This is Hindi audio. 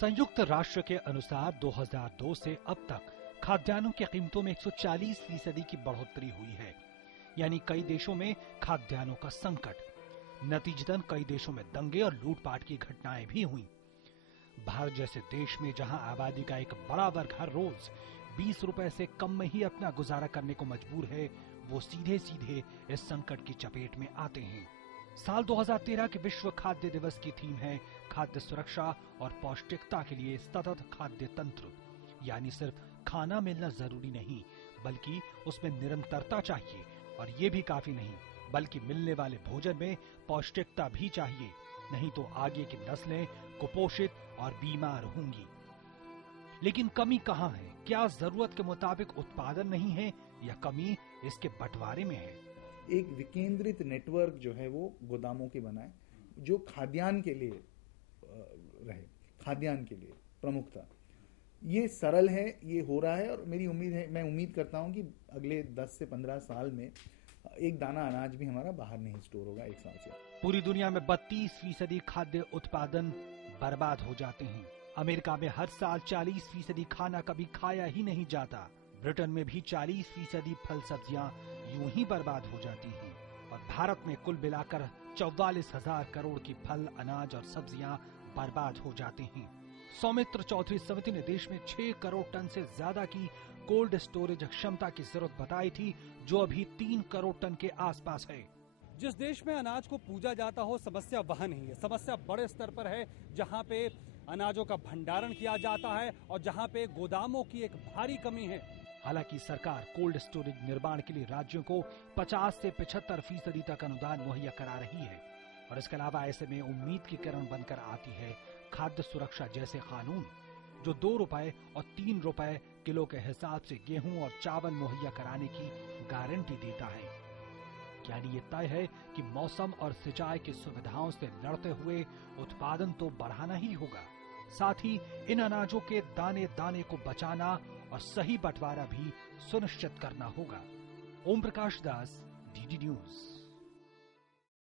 संयुक्त राष्ट्र के अनुसार 2002 से अब तक खाद्यान्नों की कीमतों में 140% की बढ़ोतरी हुई है। यानी कई देशों में खाद्यान्नों का संकट। नतीजतन कई देशों में दंगे और लूटपाट की घटनाएं भी हुई। भारत जैसे देश में जहां आबादी का एक बड़ा वर्ग हर रोज 20 रुपए से कम में ही अपना गुजारा करने को मजबूर है, वो सीधे सीधे इस संकट की चपेट में आते हैं। साल 2013 के विश्व खाद्य दिवस की थीम है खाद्य सुरक्षा और पौष्टिकता के लिए सतत खाद्य तंत्र। यानी सिर्फ खाना मिलना जरूरी नहीं, बल्कि उसमें निरंतरता चाहिए। और ये भी काफी नहीं, बल्कि मिलने वाले भोजन में पौष्टिकता भी चाहिए, नहीं तो आगे की नस्लें कुपोषित और बीमार होंगी। लेकिन कमी कहाँ है? क्या जरूरत के मुताबिक उत्पादन नहीं है या कमी इसके बंटवारे में है? एक विकेंद्रित नेटवर्क जो है वो गोदामों के बनाए, जो खाद्यान्न के लिए रहे, खाद्यान्न के लिए प्रमुखता। ये सरल है, ये हो रहा है और मेरी उम्मीद है, मैं उम्मीद करता हूं कि अगले 10 से 15 साल में एक दाना अनाज भी हमारा बाहर नहीं स्टोर होगा एक साल से। पूरी दुनिया में 32% खाद्य उत्पादन बर्बाद हो जाते हैं। अमेरिका में हर साल 40% खाना कभी खाया ही नहीं जाता। ब्रिटेन में भी 40% फल सब्जियां यूं ही बर्बाद हो जाती हैं। और भारत में कुल मिलाकर 44,000 करोड़ की फल, अनाज और सब्जियां बर्बाद हो जाते हैं। सौमित्र चौधरी समिति ने देश में 6 करोड़ टन से ज्यादा की कोल्ड स्टोरेज क्षमता की जरूरत बताई थी, जो अभी 3 करोड़ टन के आसपास है। जिस देश में अनाज को पूजा जाता हो, समस्या वहां नहीं है। समस्या बड़े स्तर पर है, जहां पे अनाजों का भंडारण किया जाता है और जहां पे गोदामों की एक भारी कमी है। हालांकि सरकार कोल्ड स्टोरेज निर्माण के लिए राज्यों को 50 से 75% तक अनुदान मुहैया करा रही है। और इसके अलावा ऐसे में उम्मीद की किरण बनकर आती है खाद्य सुरक्षा जैसे कानून, जो 2 रुपए और 3 रुपए किलो के हिसाब से गेहूं और चावल मुहैया कराने की गारंटी देता है। यानी ये तय है कि मौसम और सिंचाई की सुविधाओं से लड़ते हुए उत्पादन तो बढ़ाना ही होगा, साथ ही इन अनाजों के दाने दाने को बचाना और सही बंटवारा भी सुनिश्चित करना होगा। ओम प्रकाश दास, डीडी न्यूज।